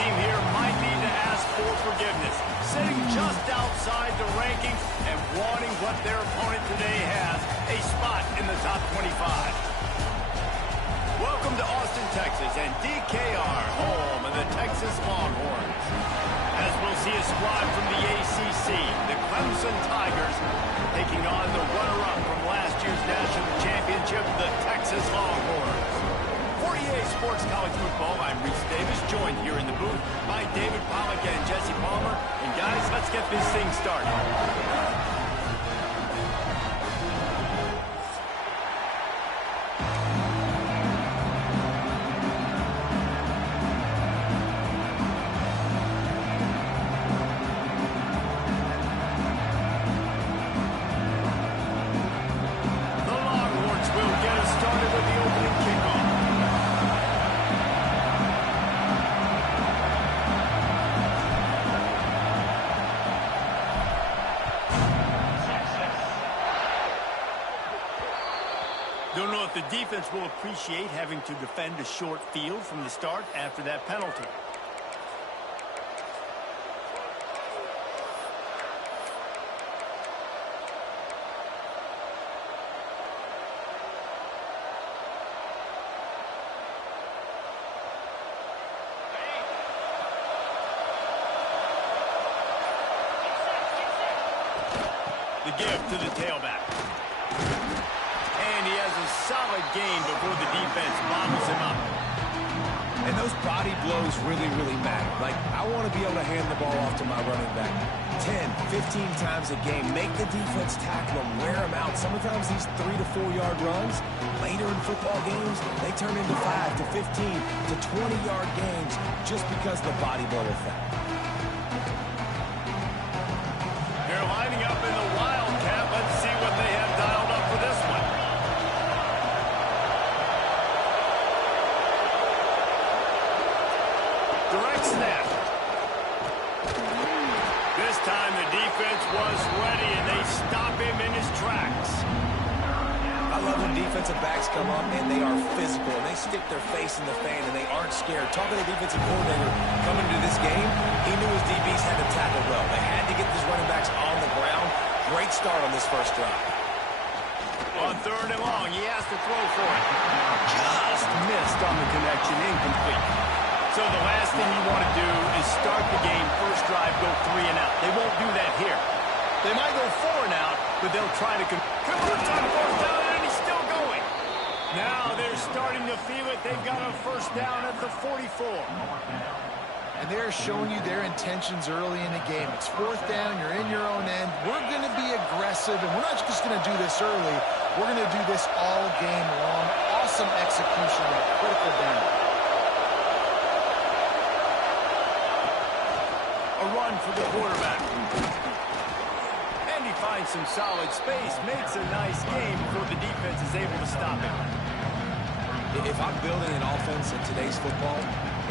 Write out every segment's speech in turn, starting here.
team here might need to ask for forgiveness, sitting just outside the rankings and wanting what their opponent today has, a spot in the top 25. Welcome to Austin, Texas, and DKR, home of the Texas Longhorns. As we'll see a squad from the ACC, the Clemson Tigers, taking on the runner-up from last year's national championship, the Texas Longhorns. For EA Sports College Football, I'm Reese Davis, joined here in the booth by David Pollack and Jesse Palmer. And guys, let's get this thing started. Don't know if the defense will appreciate having to defend a short field from the start after that penalty. The give to the tailback. And he has a solid gain before the defense bobbles him up. And those body blows really matter. Like, I want to be able to hand the ball off to my running back 10, 15 times a game. Make the defense tackle him, wear him out. Sometimes these 3 to 4 yard runs, later in football games, they turn into 5 to 15 to 20 yard games just because of the body blow effect. They're lining up in the Wildcat. Let's see what they have dialed up for this one. Direct snap. This time the defense was ready, and they stop him in his tracks. I love when defensive backs come up and they are physical, and they stick their face in the fan, and they aren't scared. Talking to the defensive coordinator coming into this game, he knew his DBs had to tackle well. They had to get these running backs on the ground. Great start on this first drive. On 3rd and long, he has to throw for it. Just missed on the connection, incomplete. So the last thing you want to do is start the game, first drive, go 3 and out. They won't do that here. They might go 4 and out, but they'll try to convert on 4th down, and he's still going. Now they're starting to feel it. They've got a first down at the 44. And they're showing you their intentions early in the game. It's 4th down, you're in your own end. We're going to be aggressive, and we're not just going to do this early. We're going to do this all game long. Awesome execution at a critical down. A run for the quarterback. And he finds some solid space, makes a nice game before the defense is able to stop him. If I'm building an offense in today's football,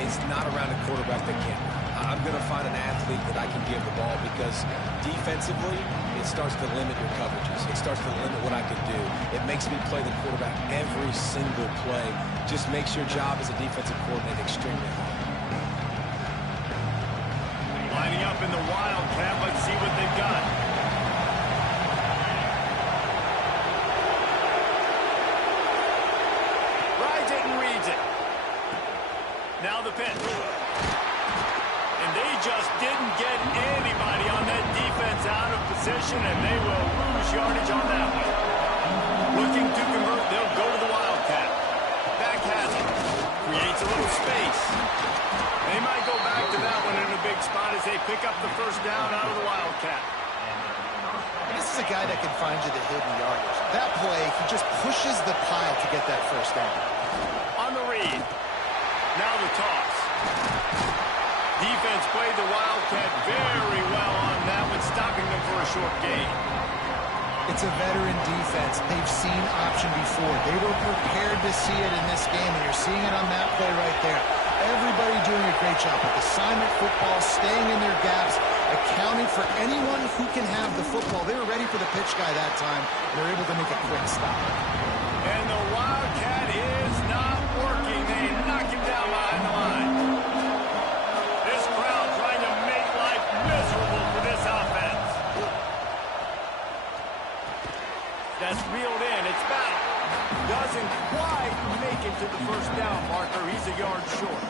it's not around a quarterback that can't. I'm going to find an athlete that I can give the ball, because defensively, it starts to limit your coverages. It starts to limit what I can do. It makes me play the quarterback every single play. Just makes your job as a defensive coordinator extremely hard. Lining up in the Wildcat. Let's see what they've got. Rides it and reads it. Now the pitch. And they just didn't get anybody on that defense out of position, and they will lose yardage on that one. Looking to convert, they'll go to the Wildcat. Back has it. Creates a little space. They might go back to that one in a big spot as they pick up the first down out of the Wildcat. This is a guy that can find you the hidden yardage. That play, he just pushes the pile to get that first down. On the read. Now the toss. Defense played the Wildcat very well on that one, stopping them for a short gain. It's a veteran defense. They've seen option before. They were prepared to see it in this game, and you're seeing it on that play right there. Everybody doing a great job with assignment football, staying in their gaps, accounting for anyone who can have the football. They were ready for the pitch guy that time. They're able to make a quick stop. And the Wildcat is not working. They knock him down behind the line. doesn't quite make it to the first down marker. He's a yard short.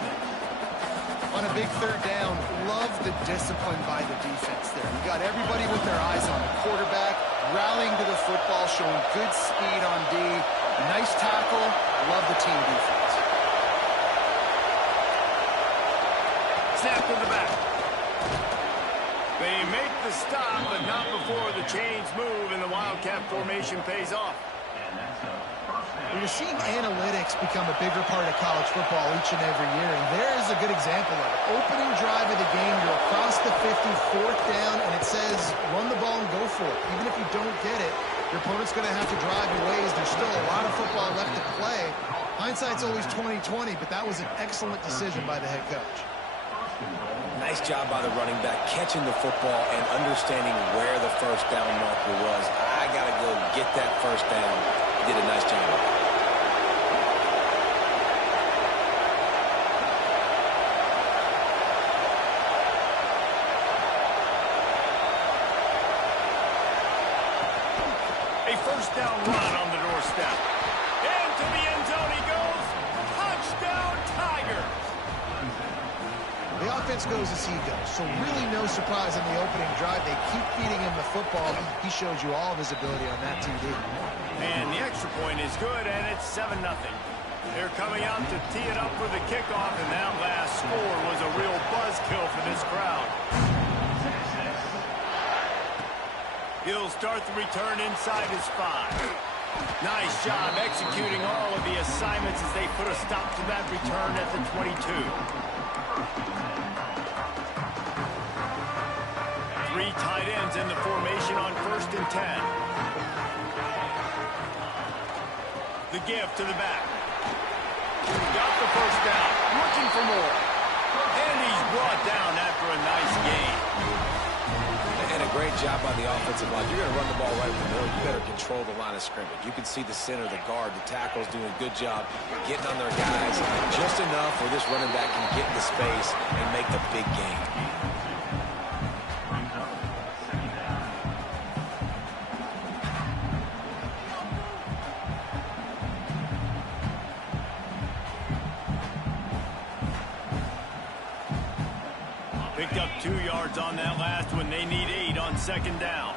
On a big third down, love the discipline by the defense there. You got everybody with their eyes on the quarterback, rallying to the football, showing good speed on D. Nice tackle. Love the team defense. Snap to the back. They make the stop, but not before the chains move and the Wildcat formation pays off. You're seeing analytics become a bigger part of college football each and every year, and there is a good example of it. Opening drive of the game, you're across the 50, fourth down, and it says run the ball and go for it. Even if you don't get it, your opponent's going to have to drive your ways. There's still a lot of football left to play. Hindsight's always 20/20, but that was an excellent decision by the head coach. Nice job by the running back, catching the football and understanding where the first down marker was. I got to go get that first down. He did a nice job of it. A first down run on the doorstep. Into the end zone he goes. Touchdown, Tigers. The offense goes as he goes, so really no surprise in the opening drive. They keep feeding him the football. He showed you all of his ability on that TD. And the extra point is good, and it's 7-0. They're coming out to tee it up for the kickoff, and that last score was a real buzzkill for this crowd. He'll start the return inside his 5. Nice job executing all of the assignments as they put a stop to that return at the 22. 3 tight ends in the formation on 1st and 10. The give to the back. Got the first down. Looking for more. And he's brought down after a nice gain. And a great job by the offensive line. You're going to run the ball right up the middle. You better control the line of scrimmage. You can see the center, the guard, the tackles doing a good job getting on their guys just enough where this running back can get in the space and make the big gain. Picked up 2 yards on that last one. They need 8 on 2nd down.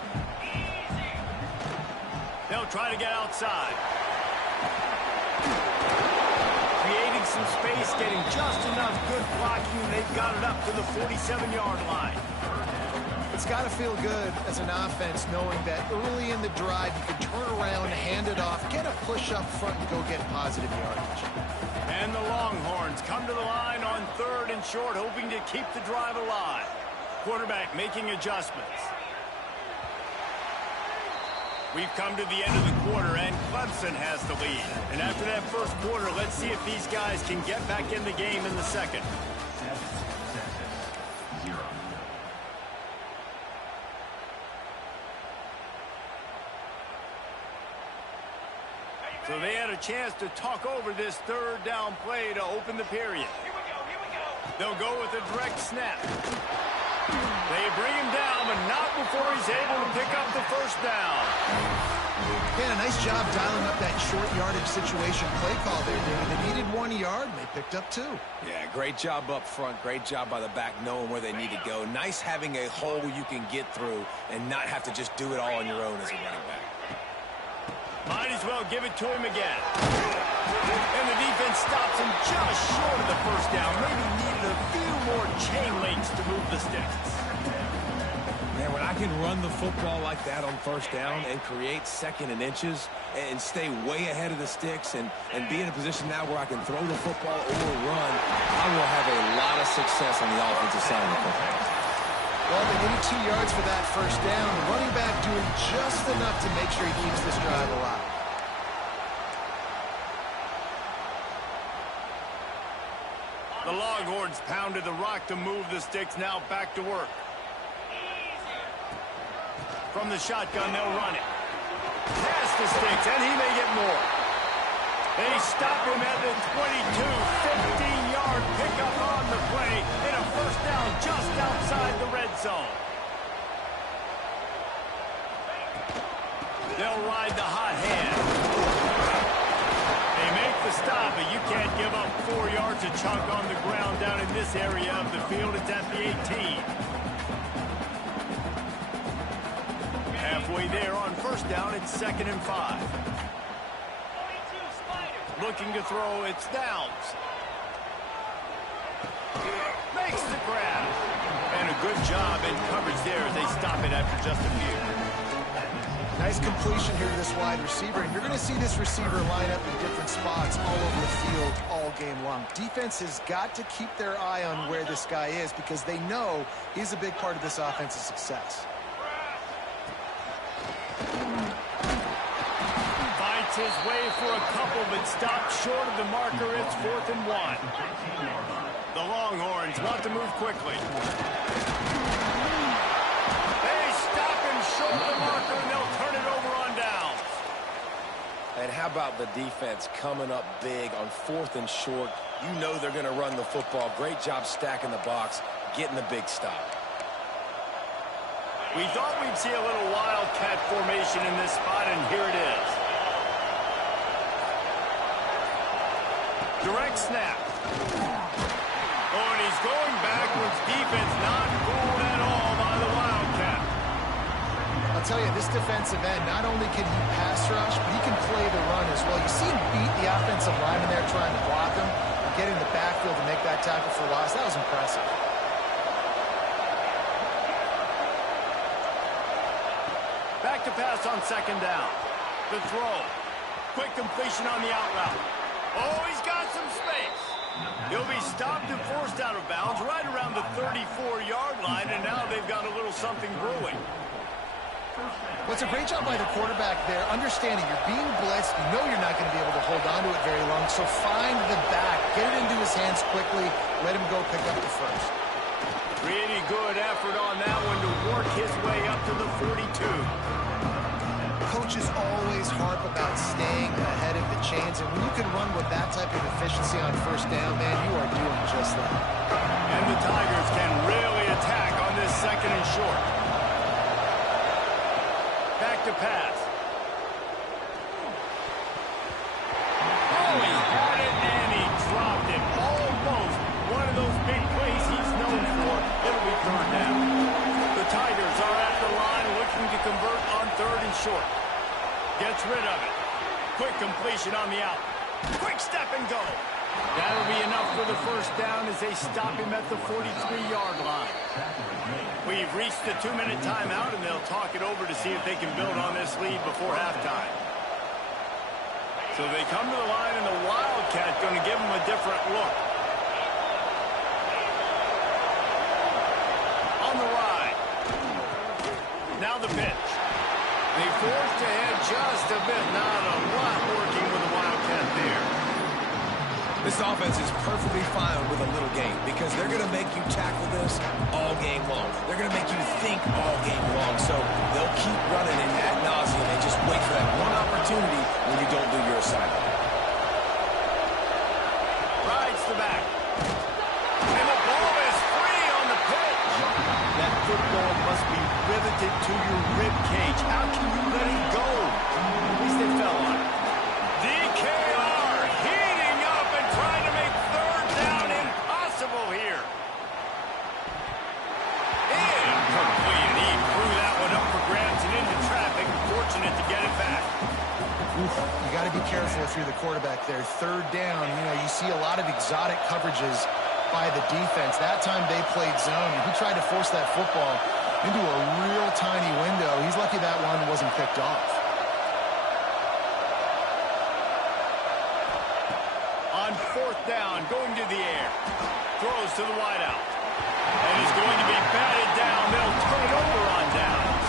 They'll try to get outside. Creating some space, getting just enough good blocking, and they've got it up to the 47-yard line. It's got to feel good as an offense knowing that early in the drive you can turn around, hand it off, get a push up front, and go get positive yardage. And the Longhorns come to the line on 3rd and short, hoping to keep the drive alive. Quarterback making adjustments. We've come to the end of the quarter, and Clemson has the lead. And after that first quarter, let's see if these guys can get back in the game in the second. So they had a chance to talk over this 3rd down play to open the period. They'll go with a direct snap. They bring him down, but not before he's able to pick up the first down. Yeah, nice job dialing up that short yardage situation play call there, David. They needed 1 yard, and they picked up 2. Yeah, great job up front. Great job by the back knowing where they need to go. Nice having a hole you can get through and not have to just do it all on your own as a running back. Might as well give it to him again. And the defense stops him just short of the first down. Maybe needed a few more chain links to move the sticks. Man, when I can run the football like that on 1st down and create 2nd and inches and stay way ahead of the sticks and be in a position now where I can throw the football or run, I will have a lot of success on the offensive side of the football. Well, they needed 2 yards for that first down. The running back doing just enough to make sure he keeps this drive alive. The Longhorns pounded the rock to move the sticks. Now back to work. From the shotgun, they'll run it. Past the sticks, and he may get more. They stop him at the 22, 15-yard pickup on the play, and a first down just outside the red zone. They'll ride the hot hand. 4 yards, a chunk on the ground down in this area of the field. It's at the 18. Halfway there on first down, it's 2nd and 5. Looking to throw, it's Downs. Makes the grab. And a good job in coverage there as they stop it after just a few. Nice completion here to this wide receiver, and you're going to see this receiver line up in different spots all over the field all game long. Defense has got to keep their eye on where this guy is because they know he's a big part of this offense's success. Fights his way for a couple, but stopped short of the marker. It's 4th and 1. The Longhorns want to move quickly. They stop him short of the marker, and they'll turn it over on downs. And how about the defense coming up big on 4th and short? You know they're going to run the football. Great job stacking the box, getting the big stop. We thought we'd see a little wildcat formation in this spot, and here it is. Direct snap. Oh, and he's going backwards. Defense not fooled at all by the Wildcat. I'll tell you, this defensive end, not only can he pass rush, but he can play the run as well. You see him beat the offensive lineman there trying to block him, get in the backfield to make that tackle for loss. That was impressive. Back to pass on 2nd down. The throw. Quick completion on the out route. Oh, he's got some space. He'll be stopped and forced out of bounds right around the 34-yard line, and now they've got a little something brewing. Well, it's a great job by the quarterback there, understanding you're being blitzed, you know you're not going to be able to hold on to it very long, so find the back, get it into his hands quickly, let him go pick up the first. Really good effort on that one to work his way up to the 42. Coaches always harp about staying ahead of the chains, and when you can run with that type of efficiency on first down, man, you are doing just that. And the Tigers can really attack on this 2nd and short. Back to pass. Oh, he had it and he dropped it. Almost one of those big plays he's known for. It'll be 3rd down. The Tigers are at the line looking to convert on 3rd and short. Gets rid of it. Quick completion on the out. Quick step and go. That'll be enough for the first down as they stop him at the 43-yard line. We've reached the 2-minute timeout, and they'll talk it over to see if they can build on this lead before halftime. So they come to the line, and the Wildcat going to give them a different look. On the ride. Now the pitch. They forced ahead just a bit. Not a lot working with the Wildcat there. This offense is perfectly fine with a little game because they're going to make you tackle this all game long. They're going to make you think all game long. So they'll keep running it ad nauseum and just wait for that one opportunity when you don't do your assignment. Rides the back. And the ball is free on the pitch. That football must be riveted to your rib cage. How can you let it go? At least they fell on it. DKR heating up and trying to make 3rd down impossible here. Incomplete. He threw that one up for grabs and into traffic. Fortunate to get it back. You got to be careful if you're the quarterback there. 3rd down, you know, you see a lot of exotic coverages by the defense. That time they played zone, and he tried to force that football into a real tiny window. He's lucky that one wasn't picked off. On 4th down, going to the air. Throws to the wideout. And he's going to be batted down. They'll turn it over on downs.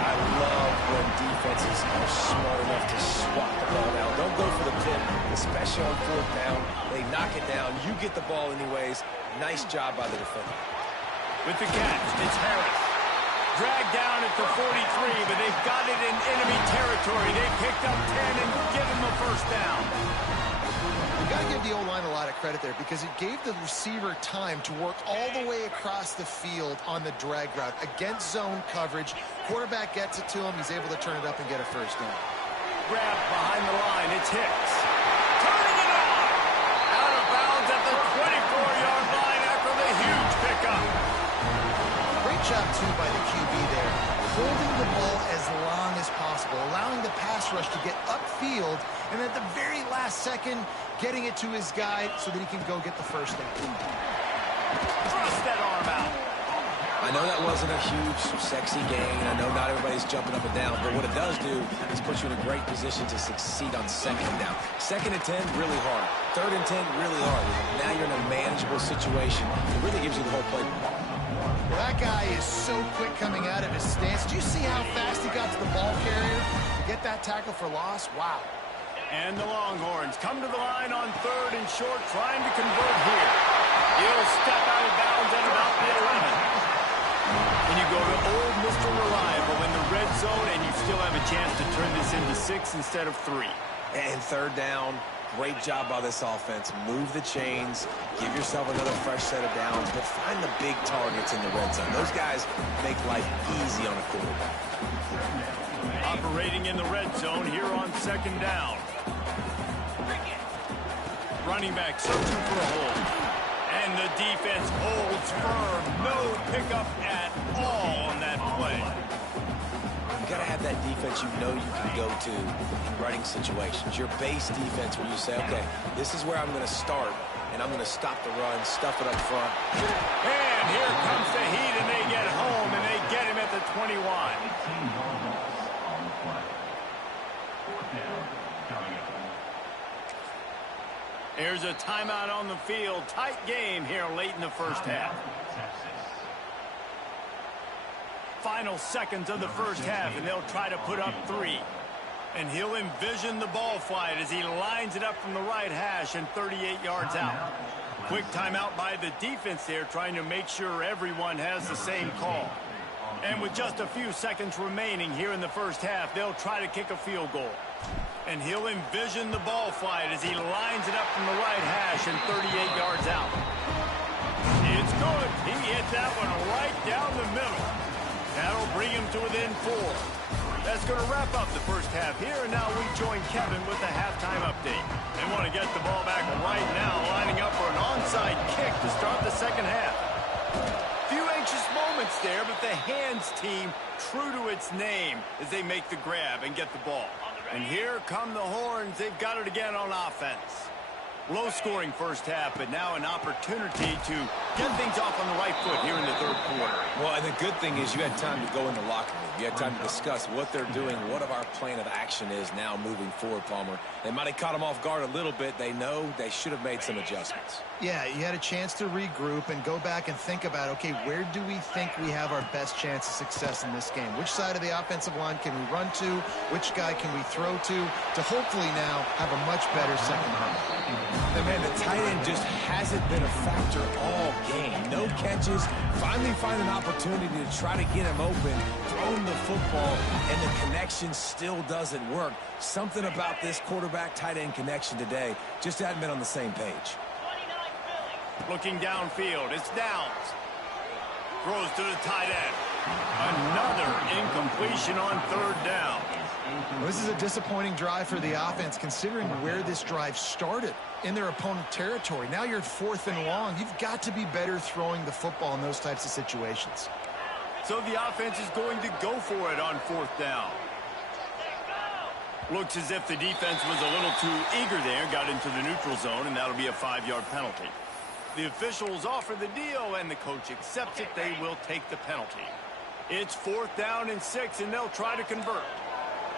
I love when defenses are smart enough to swat the ball down. Don't go for the tip, especially on 4th down. They knock it down. You get the ball anyways. Nice job by the defender. With the catch, it's Harris. Dragged down at the 43, but they've got it in enemy territory. They picked up 10 and give him a first down. You got to give the O-line a lot of credit there because it gave the receiver time to work all the way across the field on the drag route against zone coverage. Quarterback gets it to him. He's able to turn it up and get a first down. Grab behind the line. It's Hicks. Turning it on. Out of bounds. holding the ball as long as possible, allowing the pass rush to get upfield, and at the very last second, getting it to his guy so that he can go get the first down. Thrust that arm out. I know that wasn't a huge, sexy gain. I know not everybody's jumping up and down, but what it does do is put you in a great position to succeed on second down. 2nd and 10, really hard. 3rd and 10, really hard. Now you're in a manageable situation. It really gives you the whole playbook. Well, that guy is so quick coming out of his stance. Do you see how fast he got to the ball carrier to get that tackle for loss? Wow. And the Longhorns come to the line on 3rd and short, trying to convert here. He'll step out of bounds at about the 11. And you go to old Mr. Reliable in the red zone, and you still have a chance to turn this into 6 instead of 3. And 3rd down, great job by this offense. Move the chains, give yourself another fresh set of downs, but find the big targets in the red zone. Those guys make life easy on a quarterback. Operating in the red zone here on 2nd down. Running back searching for a hole. And the defense holds firm. No pickup at all on that play. You got to have that defense you know you can go to in running situations. Your base defense where you say, okay, this is where I'm going to start, and I'm going to stop the run, stuff it up front. And here comes the heat, and they get home, and they get him at the 21. Here's a timeout on the field. Tight game here late in the first half. Final seconds of the first half, and they'll try to put up 3. And he'll envision the ball flight as he lines it up from the right hash and 38 yards out. Quick timeout by the defense there, trying to make sure everyone has the same call. And with just a few seconds remaining here in the first half, they'll try to kick a field goal. And he'll envision the ball flight as he lines it up from the right hash and 38 yards out. It's good. He hit that one right down the middle. That'll bring him to within 4. That's going to wrap up the first half here, and now we join Kevin with the halftime update. They want to get the ball back right now, lining up for an onside kick to start the second half. Few anxious moments there, but the hands team true to its name as they make the grab and get the ball. And here come the Horns. They've got it again on offense. Low-scoring first half, but now an opportunity to get things off on the right foot here in the 3rd quarter. Well, and the good thing is you had time to go in the locker room. You had time to discuss what they're doing, what our plan of action is now moving forward, Palmer. They might have caught them off guard a little bit. They know they should have made some adjustments. Yeah, you had a chance to regroup and go back and think about, okay, where do we think we have our best chance of success in this game? Which side of the offensive line can we run to? Which guy can we throw to hopefully now have a much better second half? And man, the tight end just hasn't been a factor all game. No catches. Finally find an opportunity to try to get him open, throw him the football, and the connection still doesn't work. Something about this quarterback-tight end connection today just hadn't been on the same page. Looking downfield, it's Downs. Throws to the tight end. Another incompletion on 3rd down. Well, this is a disappointing drive for the offense, considering where this drive started in their opponent territory. Now you're at 4th and long. You've got to be better throwing the football in those types of situations. So the offense is going to go for it on 4th down. Looks as if the defense was a little too eager there, got into the neutral zone, and that'll be a 5-yard penalty. The officials offer the deal, and the coach accepts it. They will take the penalty. It's 4th down and 6, and they'll try to convert.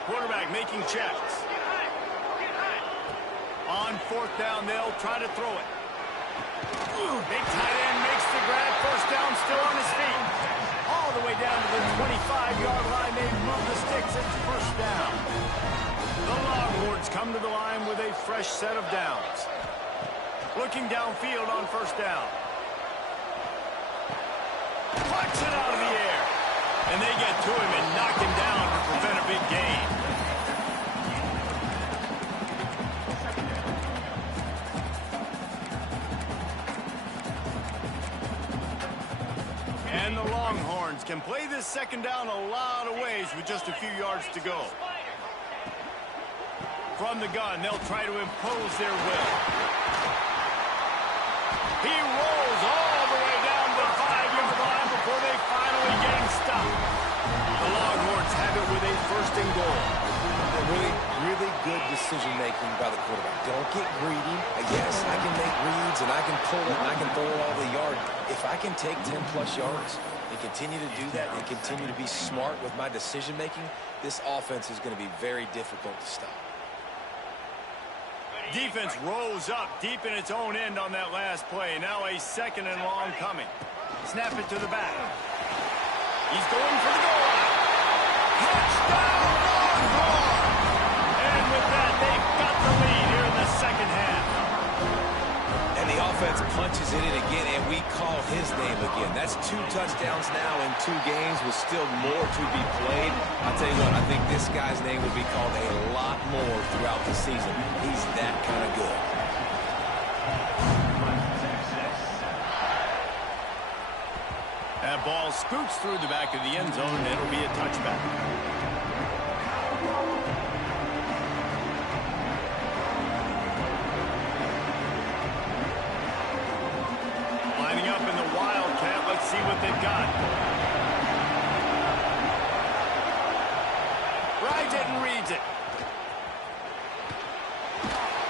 Quarterback making checks. On 4th down, they'll try to throw it. Big tight end makes the grab. First down, still on his feet. All the way down to the 25-yard line. They move the sticks. It's first down. The Longhorns come to the line with a fresh set of downs. Looking downfield on first down. Plucks it out of the air. And they get to him and knock him down to prevent a big gain. And the Longhorns can play this second down a lot of ways with just a few yards to go. From the gun, they'll try to impose their will. He rolls all the way down the 5-yard line before they finally get him stopped. The Longhorns have it with a first and goal. Really good decision-making by the quarterback. Don't get greedy. Yes, I can make reads, and I can pull it, and I can throw it all the yard. If I can take 10-plus yards and continue to do that and continue to be smart with my decision-making, this offense is going to be very difficult to stop. Defense rose up deep in its own end on that last play. Now a second and long coming. Snap it to the back. He's going for the goal. Touchdown, Longhorn! And with that, they've got the lead here in the second half. And the offense punches it in again, and we call his name again. That's 2 touchdowns now in 2 games with still more to be played. I'll tell you what, I think this guy's name will be called a lot more throughout the season. He's that kind of good. That ball scoots through the back of the end zone, and it'll be a touchback. Lining up in the Wildcat. Let's see what they've got. Rides it and reads it.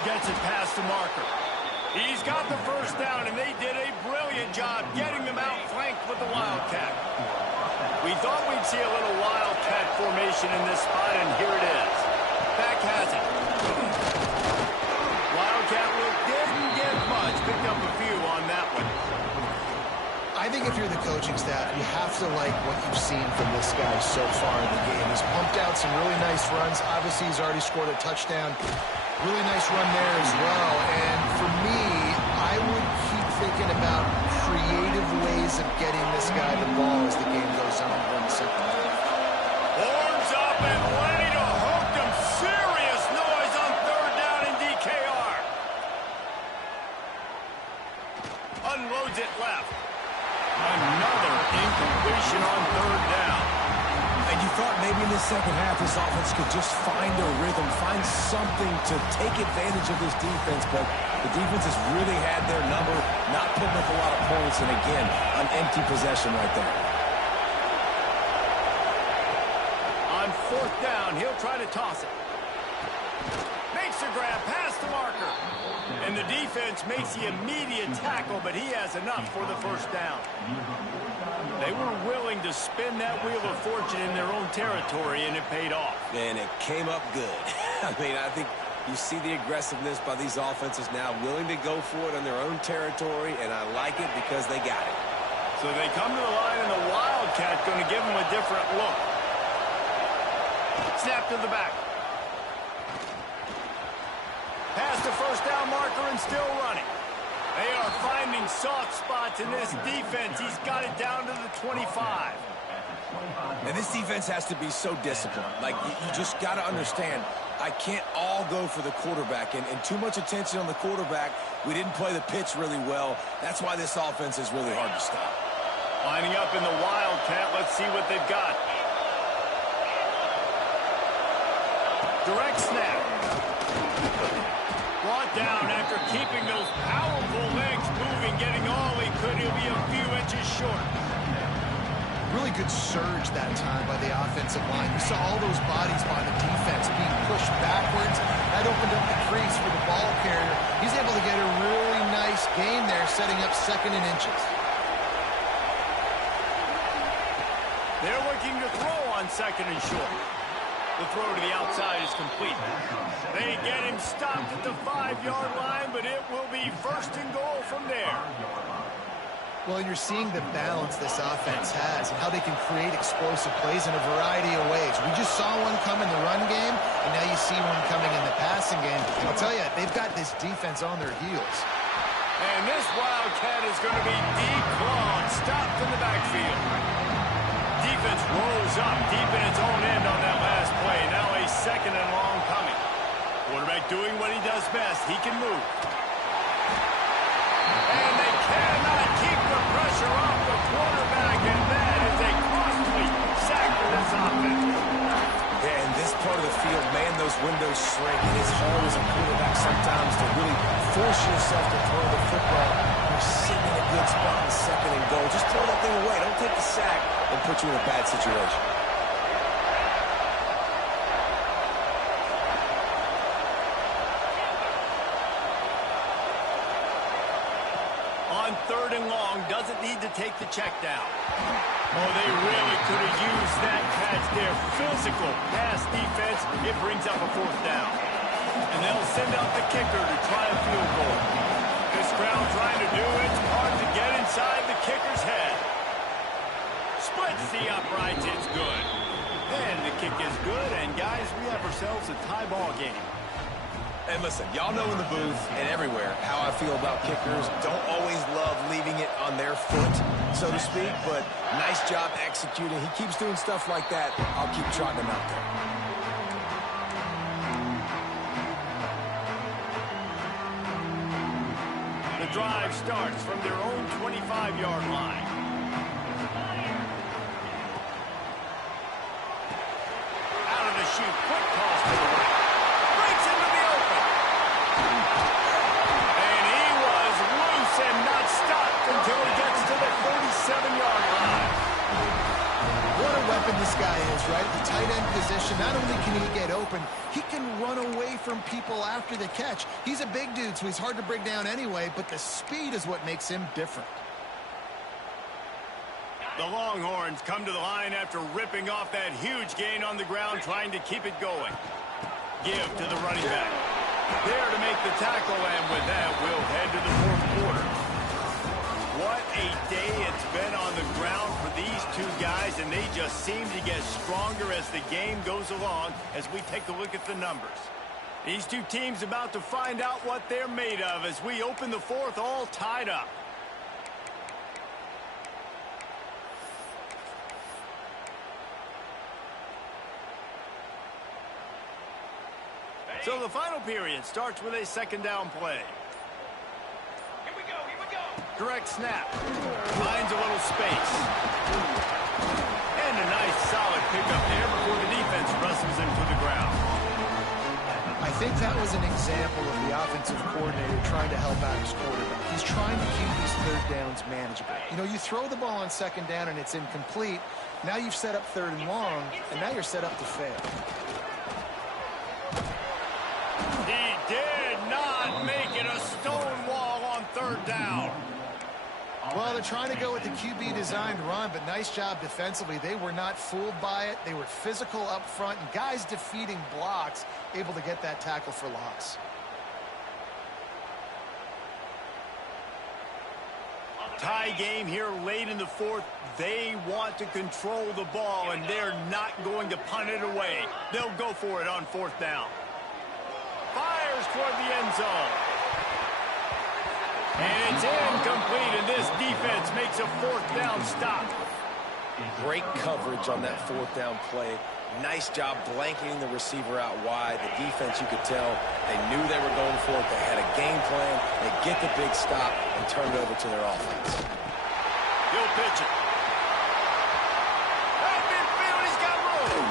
Gets it past the marker. He's got the first down, and they did a brilliant job getting them outflanked with the Wildcat. We thought we'd see a little Wildcat formation in this spot, and here it is. Back has it. Wildcat look didn't get much. Picked up a few on that one. I think if you're the coaching staff, you have to like what you've seen from this guy so far in the game. He's pumped out some really nice runs. Obviously, he's already scored a touchdown. Really nice run there as well. And for me, I would keep thinking about creative ways of getting this guy the ball as the game goes on here in the second half. Horns up and ready to hook them. Serious noise on third down in DKR. Unloads it left. Another incompletion on third down. And you thought maybe in the second half this offense could just find a rhythm, find something to take advantage of this defense, but the defense has really had their number, not putting up a lot of points, and again, an empty possession right there. On fourth down, he'll try to toss it. Makes the grab past the marker. And the defense makes the immediate tackle, but he has enough for the first down. They were willing to spin that wheel of fortune in their own territory, and it paid off. And it came up good. I mean, I think you see the aggressiveness by these offenses now, willing to go for it on their own territory, and I like it because they got it. So they come to the line, and the Wildcat going to give them a different look. Snap to the back. Past the first down marker and still running. They are finding soft spots in this defense. He's got it down to the 25. And this defense has to be so disciplined. Like, you just got to understand, I can't all go for the quarterback. And too much attention on the quarterback. We didn't play the pitch really well. That's why this offense is really hard to stop. Lining up in the Wildcat. Let's see what they've got. Direct snap. Brought down after keeping those powerful legs moving, getting all he could. He'll be a few inches short. Really good surge that time by the offensive line. You saw all those bodies by the defense being pushed backwards. That opened up the crease for the ball carrier. He's able to get a really nice gain there, setting up second and inches. They're looking to throw on second and short. The throw to the outside is complete. They get him stopped at the 5-yard line, but it will be first and goal from there. Well, you're seeing the balance this offense has and how they can create explosive plays in a variety of ways. We just saw one come in the run game, and now you see one coming in the passing game. I'll tell you, they've got this defense on their heels. And this Wildcat is going to be declawed, stopped in the backfield. Defense rolls up deep in its own end on that last play. Now a second and long coming. Quarterback doing what he does best. He can move. And they cannot keep the pressure off the quarterback, and that is a costly sack for this offense. Yeah, in this part of the field, man, those windows shrink. It is hard as a quarterback sometimes to really force yourself to throw the football. You're sitting in a good spot in second and goal. Just throw that thing away. Don't take the sack and put you in a bad situation. 3rd and long, doesn't need to take the check down. Oh, they really could have used that catch there. Physical pass defense. It brings up a 4th down. And they'll send out the kicker to try a field goal. This crowd trying to do its part to get inside the kicker's head. Splits the uprights. It's good. And the kick is good. And, guys, we have ourselves a tie ball game. And listen, y'all know in the booth and everywhere how I feel about kickers. Don't always love leaving it on their foot, so to speak, but nice job executing. He keeps doing stuff like that. I'll keep trotting him out there. The drive starts from their own 25-yard line. Out of the chute, quick toss to the right. Breaks into the open. And he was loose and not stopped until he gets to the 47-yard line. What a weapon this guy is, right? The tight end position, not only can he get open, he can run away from people after the catch. He's a big dude, so he's hard to bring down anyway, but the speed is what makes him different. The Longhorns come to the line after ripping off that huge gain on the ground, trying to keep it going. Give to the running back. There to make the tackle, and with that, we'll head to the 4th quarter. What a day it's been on the ground for these two guys, and they just seem to get stronger as the game goes along as we take a look at the numbers. These two teams about to find out what they're made of as we open the 4th all tied up. So the final period starts with a 2nd down play. Here we go. Direct snap. Finds a little space. And a nice solid pickup there before the defense wrestles him to the ground. I think that was an example of the offensive coordinator trying to help out his quarterback. He's trying to keep these 3rd downs manageable. You know, you throw the ball on 2nd down and it's incomplete. Now you've set up 3rd and long, and now you're set up to fail. He did not make it a stone wall on 3rd down. Well, they're trying to go with the QB-designed run, but nice job defensively. They were not fooled by it. They were physical up front, and guys defeating blocks, able to get that tackle for loss. Tie game here late in the 4th. They want to control the ball, and they're not going to punt it away. They'll go for it on 4th down. Fires toward the end zone. And it's incomplete, and this defense makes a 4th down stop. Great coverage on that 4th down play. Nice job blanketing the receiver out wide. The defense, you could tell, they knew they were going for it. They had a game plan. They get the big stop and turn it over to their offense. He'll pitch it. At midfield, he's got room.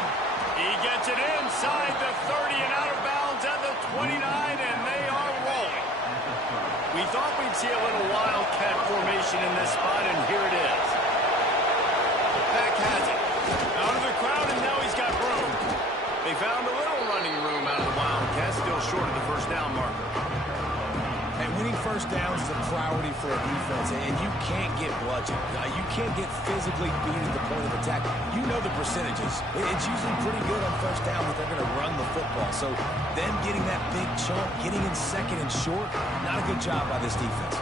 He gets it inside the 30 and out of bounds at the 29, and they are rolling. We thought we'd see a little wildcat formation in this spot, and here it is. Back has it. Out of the crowd, and now he's got room. They found a little running room out of the Wildcats, still short of the 1st down marker. And winning 1st downs is a priority for a defense, and you can't get bludgeoned. You can't get physically beat at the point of attack. You know the percentages. It's usually pretty good on 1st down that they're going to run the football. So them getting that big chunk, getting in 2nd and short, not a good job by this defense.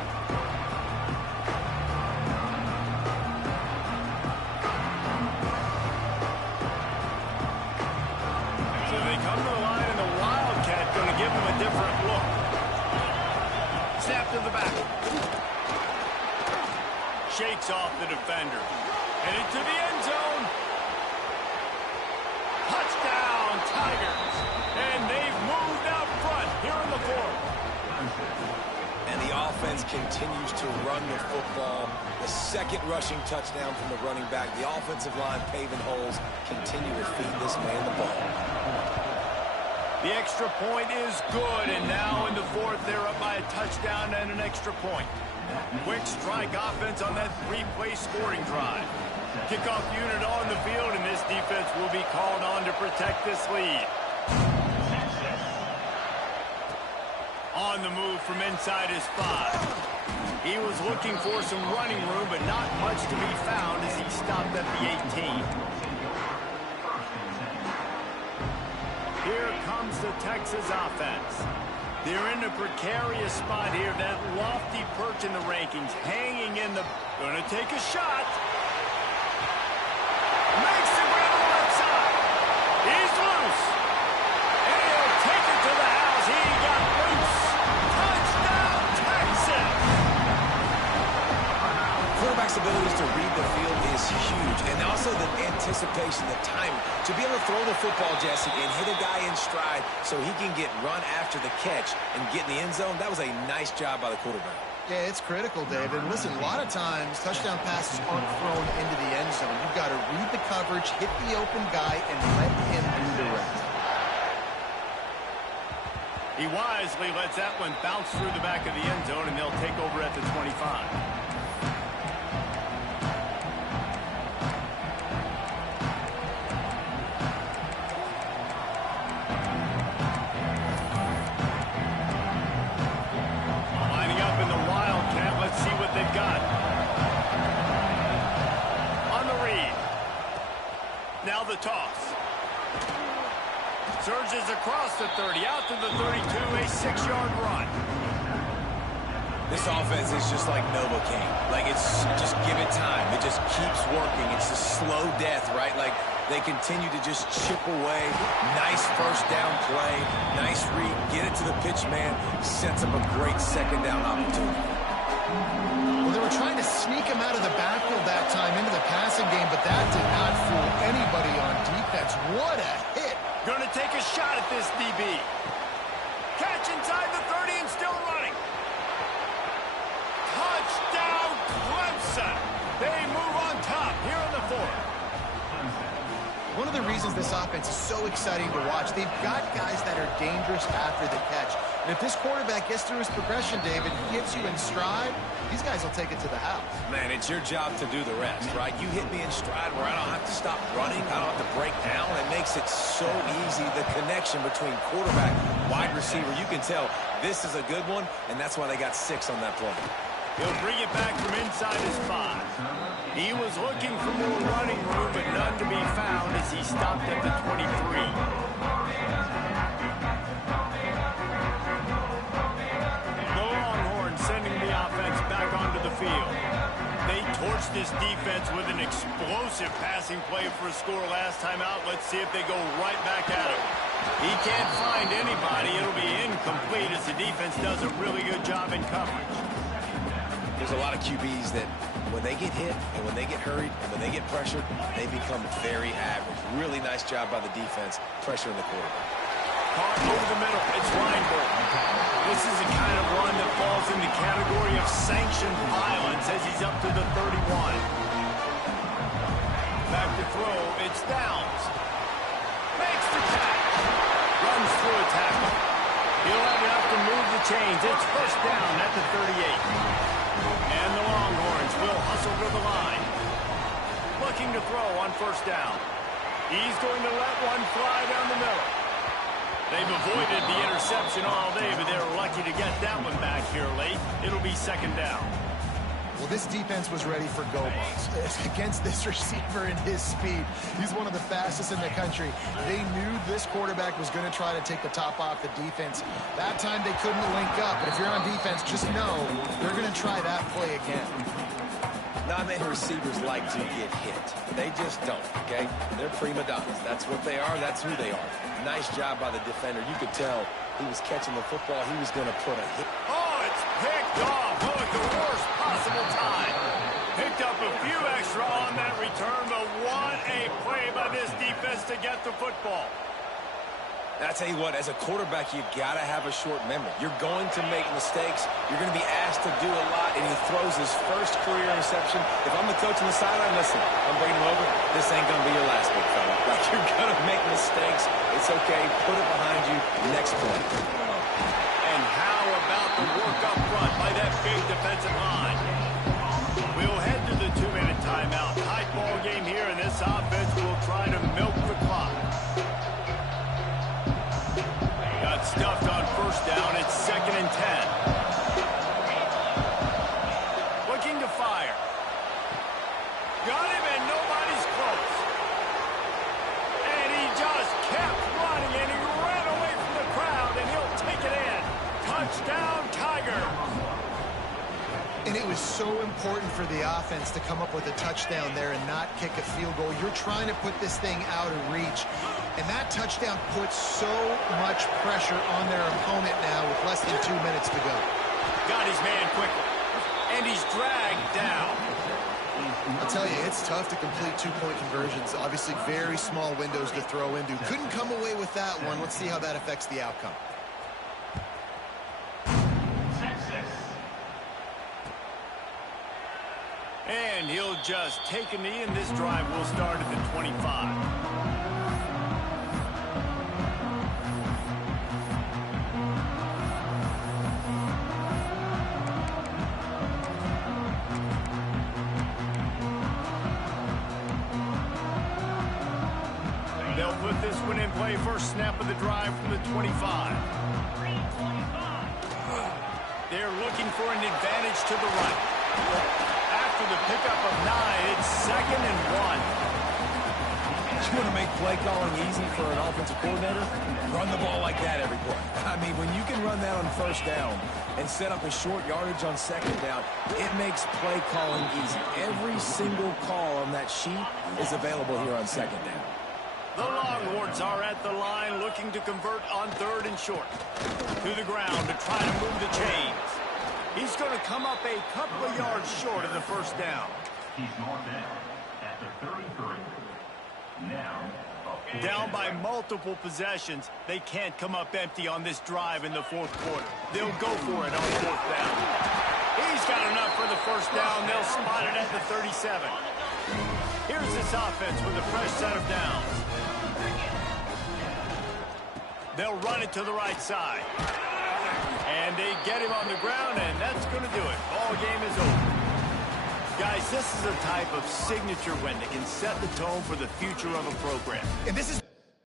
So they come to the line, and the Wildcat going to give them a different look. Snap to the back. Shakes off the defender. And into the end zone. Touchdown, Tigers. And they've moved out front here in the 4th. And the offense continues to run the football. The 2nd rushing touchdown from the running back. The offensive line paving holes. Continue to feed this man the ball. The extra point is good, and now in the 4th, they're up by a touchdown and an extra point. Quick strike offense on that 3-play scoring drive. Kickoff unit on the field, and this defense will be called on to protect this lead. On the move from inside his 5. He was looking for some running room, but not much to be found as he stopped at the 18. Here comes the Texas offense. They're in a precarious spot here. That lofty perch in the rankings, hanging in the... Gonna take a shot. Makes the grab on the left side. He's loose. And he'll take it to the house. He got loose. Touchdown, Texas. Quarterback's abilities to read the field is huge, and also the anticipation, the timing. To be able to throw the football, Jesse, and hit a guy in stride so he can get run after the catch and get in the end zone, that was a nice job by the quarterback. Yeah, it's critical, David. Listen, a lot of times, touchdown passes aren't thrown into the end zone. You've got to read the coverage, hit the open guy, and let him do the rest. He wisely lets that one bounce through the back of the end zone, and they'll take over at the 25. Now the toss. Surges across the 30, out to the 32, a 6-yard run. This offense is just like Novocaine. Like, it's just give it time. It just keeps working. It's a slow death, right? Like, they continue to just chip away. Nice first down play. Nice read. Get it to the pitch man. Sets up a great second down opportunity. Well, they were trying to sneak him out of the backfield that time into the passing game, but that did not fool anybody on defense. What a hit. Going to take a shot at this DB. Catch inside the 30 and still running. Touchdown, Clemson. They move on top here in the 4th. One of the reasons this offense is so exciting to watch, they've got guys that are dangerous after the catch. And if this quarterback gets through his progression, David, he gets you in stride, these guys will take it to the house. Man, it's your job to do the rest, right? You hit me in stride where I don't have to stop running. I don't have to break down. It makes it so easy, the connection between quarterback, wide receiver. You can tell this is a good one, and that's why they got 6 on that play. He'll bring it back from inside his 5. He was looking for more running room, but none to be found as he stopped at the 23. The Longhorns sending the offense back onto the field. They torched this defense with an explosive passing play for a score last time out. Let's see if they go right back at him. He can't find anybody. It'll be incomplete as the defense does a really good job in coverage. There's a lot of QBs that when they get hit and when they get hurried and when they get pressured, they become very average. Really nice job by the defense, pressuring the quarterback. Caught over the middle. It's Reinberg. This is the kind of run that falls in the category of sanctioned violence as he's up to the 31. Back to throw. It's Downs. Makes the catch. Runs through a tackle. He'll have enough to move the chains. It's first down at the 38. And the Longhorns will hustle to the line. Looking to throw on first down. He's going to let one fly down the middle. They've avoided the interception all day, but they're lucky to get that one back here late. It'll be second down. Well, this defense was ready for go-balls against this receiver and his speed. He's one of the fastest in the country. They knew this quarterback was going to try to take the top off the defense. That time they couldn't link up, but if you're on defense, just know they're going to try that play again. Not many receivers like to get hit. They just don't, okay? They're prima donnas. That's what they are. That's who they are. Nice job by the defender. You could tell he was catching the football. He was going to put a hit. Oh, it's picked off. Oh, at the worst possible time. Picked up a few extra on that return, but what a play by this defense to get the football. I tell you what, as a quarterback, you got to have a short memory. You're going to make mistakes. You're going to be asked to do a lot, and he throws his first career interception. If I'm the coach on the sideline, listen, I'm bringing him over. This ain't going to be your last, big fella. Like, you're going to make mistakes. It's okay. Put it behind you. Next play. And how about the work up front by that big defensive line? We'll head to the 2-minute timeout. Tight ball game here, and this offense will try to milk the clock. Got stuffed on first down. It's 2nd and 10. And it was so important for the offense to come up with a touchdown there and not kick a field goal. You're trying to put this thing out of reach. And that touchdown puts so much pressure on their opponent now with less than 2 minutes to go. Got his man quickly. And he's dragged down. I'll tell you, it's tough to complete two-point conversions. Obviously, very small windows to throw into. Couldn't come away with that one. Let's see how that affects the outcome. And he'll just take a knee, and this drive will start at the 25. They'll put this one in play. First snap of the drive from the 25. They're looking for an advantage to the right. After the pickup of 9, it's 2nd and 1. You want to make play calling easy for an offensive coordinator? Run the ball like that every play. I mean, when you can run that on first down and set up a short yardage on second down, it makes play calling easy. Every single call on that sheet is available here on second down. The Longhorns are at the line looking to convert on 3rd and short. To the ground to try to move the chains. He's going to come up a couple of yards short of the first down. He's north end at the 33. Now, Down by multiple possessions, they can't come up empty on this drive in the 4th quarter. They'll go for it on 4th down. He's got enough for the first down. They'll spot it at the 37. Here's this offense with a fresh set of downs. They'll run it to the right side. And they get him on the ground, and that's going to do it. Ball game is over. Guys, this is a type of signature win that can set the tone for the future of a program. And this is